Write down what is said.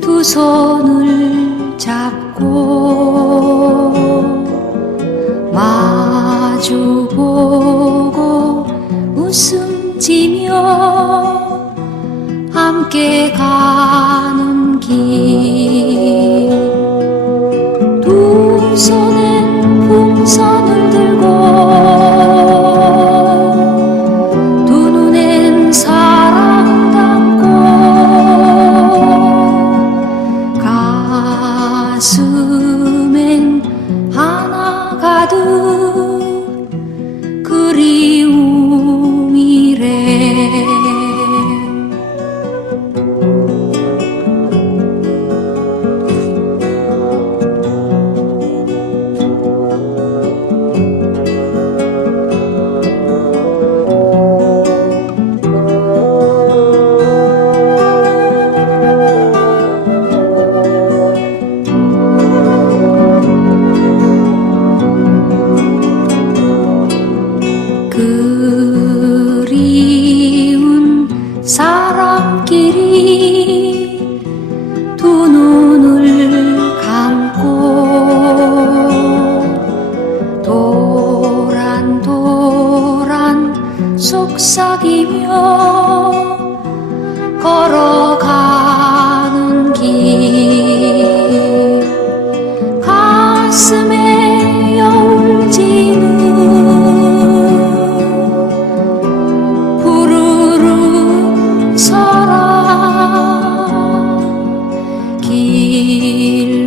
두 손을 잡고 마주보고 웃음 지며 함께 가는 길. 두 손엔 가 도란도란 속삭이며 걸어가는 길. 가슴에 여울지는 푸르른 사랑 길목